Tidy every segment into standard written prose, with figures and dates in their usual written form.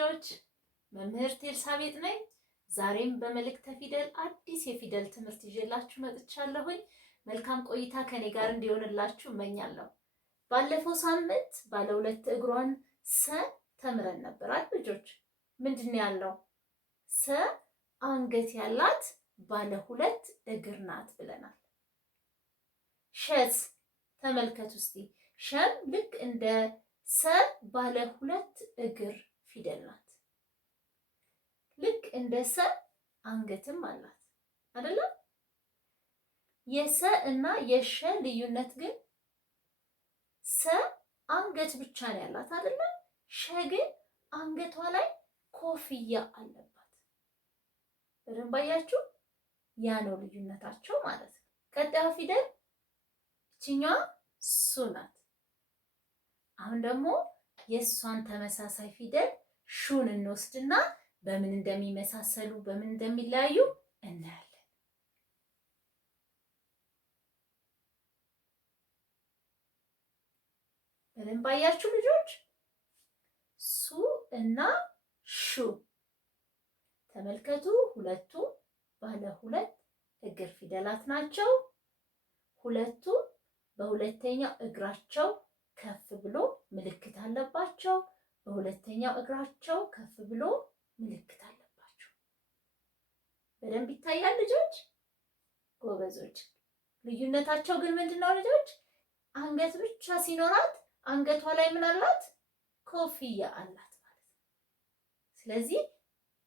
ልጆች መምህርት ኤልሳቤጥ ነኝ። ዛሬም በመልእክተ ፊደል አዲስ የፊደል ትምህርት ይዤላችሁ መጥቻለሁኝ። መልካም ቆይታ ከኔ ጋር እንዲሆንላችሁ እመኛለሁ። ባለፈው ሳምንት ባለሁለት እግሯን ሰ ተምረን ነበር ልጆች። ምንድን ያለው? ሰ አንገት ያላት ባለሁለት እግር ናት ብለናል። ሸስ ተመልከቱ እስቲ። ሸም ልክ እንደ ሰ ባለሁለት እግር ፊደል ናት። ልክ እንደ ሰ አንገትም አላት አይደለ? የሰ እና የሸ ልዩነት ግን ሰ አንገት ብቻ ነው ያላት አይደለ? ሸ ግን አንገቷ ላይ ኮፍያ አለባት። በደንብ አያችሁ? ያ ነው ልዩነታቸው ማለት ነው። ቀጣዩ ፊደል እቺኛዋ ሱ ናት። አሁን ደግሞ የሷን ተመሳሳይ ፊደል ሹን እንወስድና በምን እንደሚመሳሰሉ በምን እንደሚለያዩ እናያለን። በደንብ አያችሁ ልጆች? ሱ እና ሹ ተመልከቱ። ሁለቱ ባለ ሁለት እግር ፊደላት ናቸው። ሁለቱ በሁለተኛው እግራቸው ከፍ ብሎ ምልክት አለባቸው። በሁለተኛው እግራቸው ከፍ ብሎ ምልክት አለባቸው። በደንብ ይታያል ልጆች? ጎበዞች። ልዩነታቸው ግን ምንድነው ልጆች? አንገት ብቻ ሲኖራት አንገቷ ላይ ምን አላት? ኮፍያ አላት ማለት ነው። ስለዚህ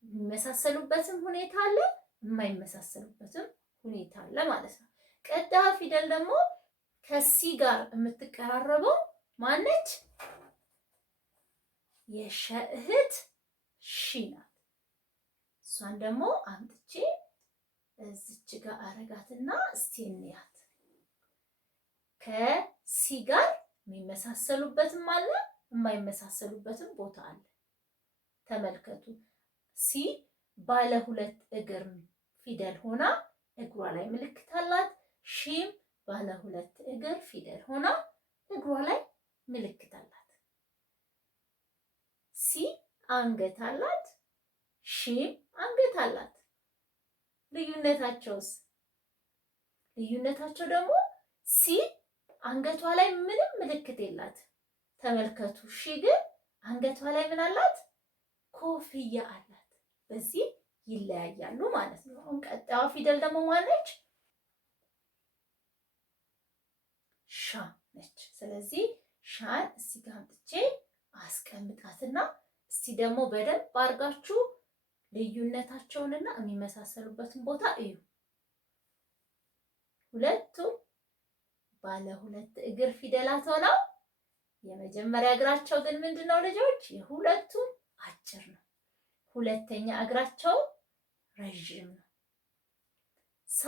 የሚመሳሰሉበትም ሁኔታ አለ፣ የማይመሳሰሉበትም ሁኔታ አለ ማለት ነው። ቀጣዩ ፊደል ደግሞ ከሲ ጋር የምትቀራረበው ማነች? የሸ እህት ሺ ናት። እሷን ደግሞ አምጥቼ እዚች ጋር አረጋትና እስቲ እንያት። ከሲ ጋር የሚመሳሰሉበትም አለ፣ የማይመሳሰሉበትም ቦታ አለ። ተመልከቱ። ሲ ባለ ሁለት እግር ፊደል ሆና እግሯ ላይ ምልክት አላት። ሺም ባለ ሁለት እግር ፊደል ሆና እግሯ ላይ ምልክት አላት። ሲ አንገት አላት፣ ሺም አንገት አላት። ልዩነታቸውስ? ልዩነታቸው ደግሞ ሲ አንገቷ ላይ ምንም ምልክት የላት። ተመልከቱ። ሺ ግን አንገቷ ላይ ምን አላት? ኮፍያ አላት። በዚህ ይለያያሉ ማለት ነው። አሁን ቀጣዩ ፊደል ደግሞ ማነች? ሻ ነች። ስለዚህ ሻን እዚህ ጋር አምጥቼ አስቀምጣትና እስቲ ደግሞ በደንብ አድርጋችሁ ልዩነታቸውንና የሚመሳሰሉበትን ቦታ እዩ። ሁለቱም ባለ ሁለት እግር ፊደላት ሆነው የመጀመሪያ እግራቸው ግን ምንድነው ልጆች? የሁለቱም አጭር ነው። ሁለተኛ እግራቸው ረዥም ነው። ሳ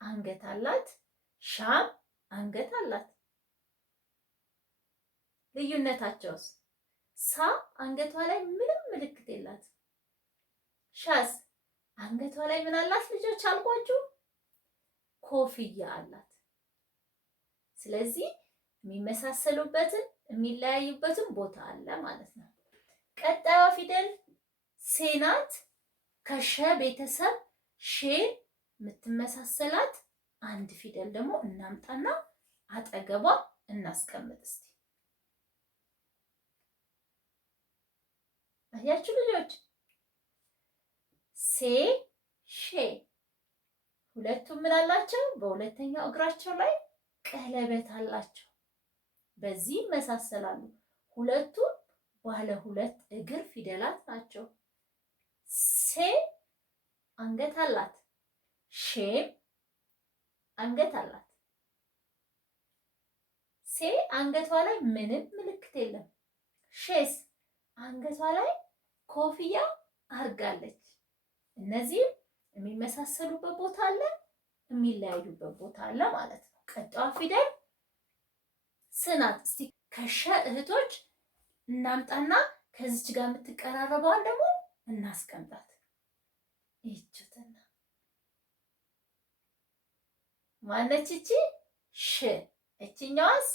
አንገት አላት፣ ሻም አንገት አላት። ልዩነታቸውስ? ሳ አንገቷ ላይ ምንም ምልክት የላት። ሻስ አንገቷ ላይ ምን አላት ልጆች አልኳችሁ? ኮፍያ አላት። ስለዚህ የሚመሳሰሉበትን የሚለያዩበትን ቦታ አለ ማለት ነው። ቀጣዩ ፊደል ሴ ናት። ከሸ ቤተሰብ ሼን የምትመሳሰላት አንድ ፊደል ደግሞ እናምጣና አጠገቧ እናስቀምጥ እስቲ። አያችሁ ልጆች? ሴ ሼ ሁለቱም ምን አላቸው? በሁለተኛው እግራቸው ላይ ቀለበት አላቸው። በዚህ ይመሳሰላሉ። ሁለቱም ባለ ሁለት እግር ፊደላት ናቸው። ሴ አንገት አላት፣ ሼም አንገት አላት። ሴ አንገቷ ላይ ምንም ምልክት የለም። ሼስ አንገቷ ላይ ኮፍያ አርጋለች። እነዚህም የሚመሳሰሉበት ቦታ አለ፣ የሚለያዩበት ቦታ አለ ማለት ነው። ቀጣዩ ፊደል ስ ናት። እስቲ ከሸ እህቶች እናምጣና ከዚች ጋር የምትቀራረበዋን ደግሞ እናስቀምጣት። ይችትና ማነች እቺ? ሽ። እቺኛዋስ?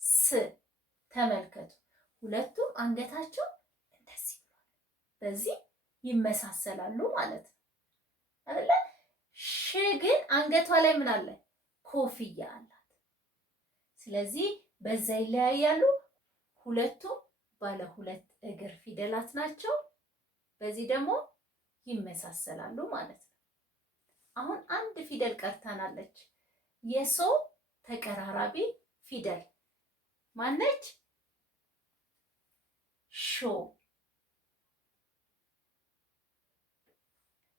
ስ። ተመልከቱ። ሁለቱም አንገታቸው እንደዚህ ብሏል። በዚህ ይመሳሰላሉ ማለት ነው አይደለ? ሽ ግን አንገቷ ላይ ምን አለ? ኮፍያ አላት። ስለዚህ በዛ ይለያያሉ። ሁለቱም ባለ ሁለት እግር ፊደላት ናቸው። በዚህ ደግሞ ይመሳሰላሉ ማለት ነው። አሁን አንድ ፊደል ቀርታናለች። የሶ ተቀራራቢ ፊደል ማነች? ሾ።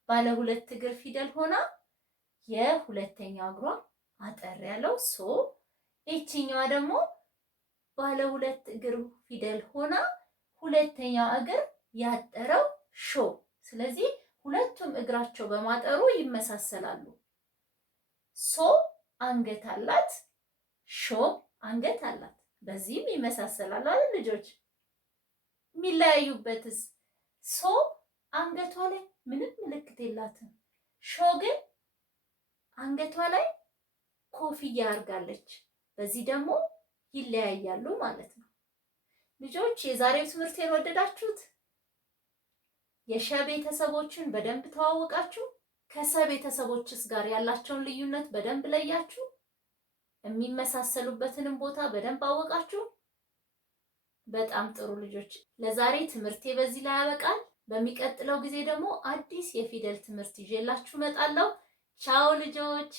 ባለ ሁለት እግር ፊደል ሆና የሁለተኛው እግሯ አጠር ያለው ሶ፣ እቺኛዋ ደግሞ ባለ ሁለት እግር ፊደል ሆና ሁለተኛው እግር ያጠረው ሾ። ስለዚህ ሁለቱም እግራቸው በማጠሩ ይመሳሰላሉ። ሶ አንገት አላት፣ ሾ አንገት አላት። በዚህም ይመሳሰላሉ አይደል ልጆች? የሚለያዩበትስ ሶ አንገቷ ላይ ምንም ምልክት የላትም። ሾ ግን አንገቷ ላይ ኮፍያ አድርጋለች። በዚህ ደግሞ ይለያያሉ ማለት ነው። ልጆች የዛሬው ትምህርት የወደዳችሁት? የሸ ቤተሰቦችን በደንብ ተዋወቃችሁ? ከሰ ቤተሰቦችስ ጋር ያላቸውን ልዩነት በደንብ ለያችሁ? የሚመሳሰሉበትንም ቦታ በደንብ አወቃችሁ? በጣም ጥሩ ልጆች፣ ለዛሬ ትምህርቴ በዚህ ላይ ያበቃል። በሚቀጥለው ጊዜ ደግሞ አዲስ የፊደል ትምህርት ይዤላችሁ እመጣለሁ። ቻው ልጆች።